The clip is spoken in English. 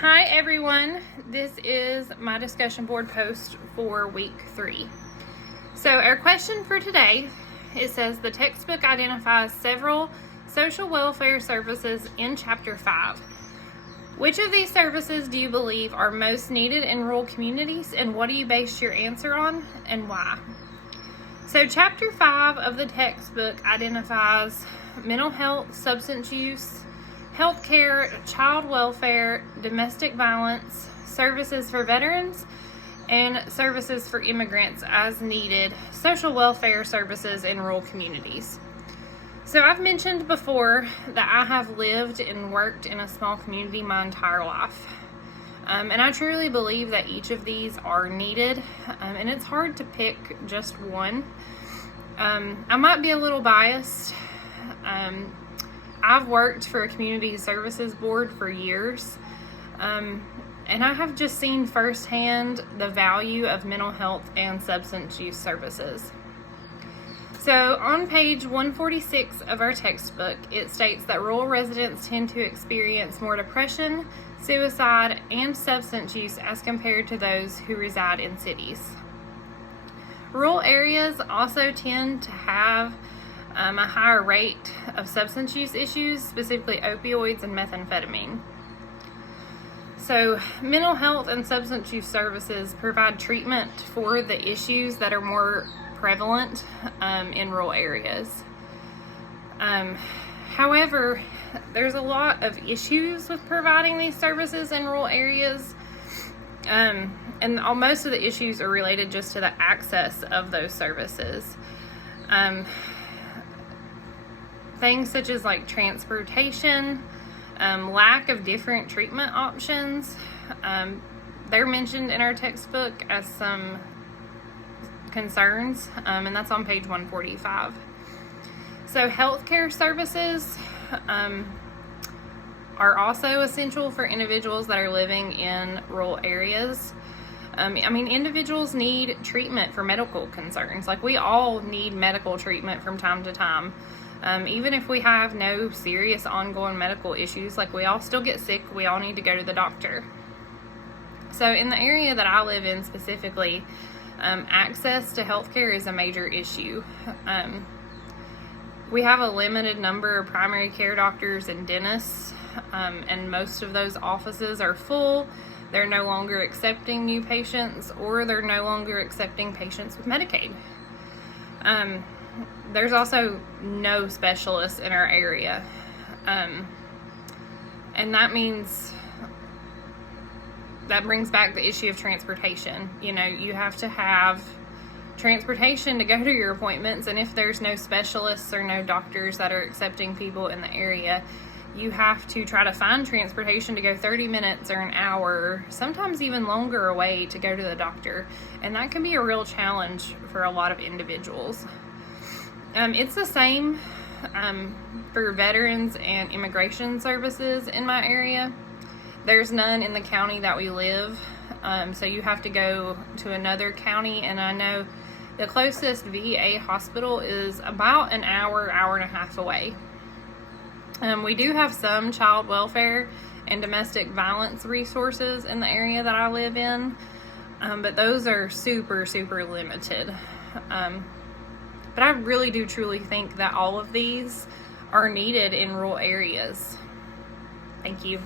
Hi everyone, this is my discussion board post for week 3. So our question for today, it says the textbook identifies several social welfare services in chapter 5. Which of these services do you believe are most needed in rural communities, and what do you base your answer on and why? So chapter 5 of the textbook identifies mental health, substance use, healthcare, child welfare, domestic violence, services for veterans, and services for immigrants as needed, social welfare services in rural communities. So I've mentioned before that I have lived and worked in a small community my entire life. And I truly believe that each of these are needed, and it's hard to pick just one. I might be a little biased. I've worked for a community services board for years, and I have just seen firsthand the value of mental health and substance use services. So on page 146 of our textbook, it states that rural residents tend to experience more depression, suicide, and substance use as compared to those who reside in cities. Rural areas also tend to have a higher rate of substance use issues, specifically opioids and methamphetamine. So mental health and substance use services provide treatment for the issues that are more prevalent in rural areas. However, there's a lot of issues with providing these services in rural areas, and most of the issues are related just to the access of those services. Things such as like transportation, lack of different treatment options, they're mentioned in our textbook as some concerns, and that's on page 145. So healthcare services are also essential for individuals that are living in rural areas. Individuals need treatment for medical concerns. Like, we all need medical treatment from time to time. Even if we have no serious ongoing medical issues, like, we all still get sick, we all need to go to the doctor. So in the area that I live in specifically, access to healthcare is a major issue. We have a limited number of primary care doctors and dentists, and most of those offices are full. They're no longer accepting new patients, or they're no longer accepting patients with Medicaid. There's also no specialists in our area, and that means that brings back the issue of transportation. You have to have transportation to go to your appointments, and if there's no specialists or no doctors that are accepting people in the area, you have to try to find transportation to go 30 minutes or an hour, sometimes even longer away to go to the doctor, and that can be a real challenge for a lot of individuals. It's the same for veterans and immigration services in my area. There's none in the county that we live, so you have to go to another county, and I know the closest VA hospital is about an hour and a half away. We do have some child welfare and domestic violence resources in the area that I live in, but those are super, super limited. But I really do truly think that all of these are needed in rural areas. Thank you.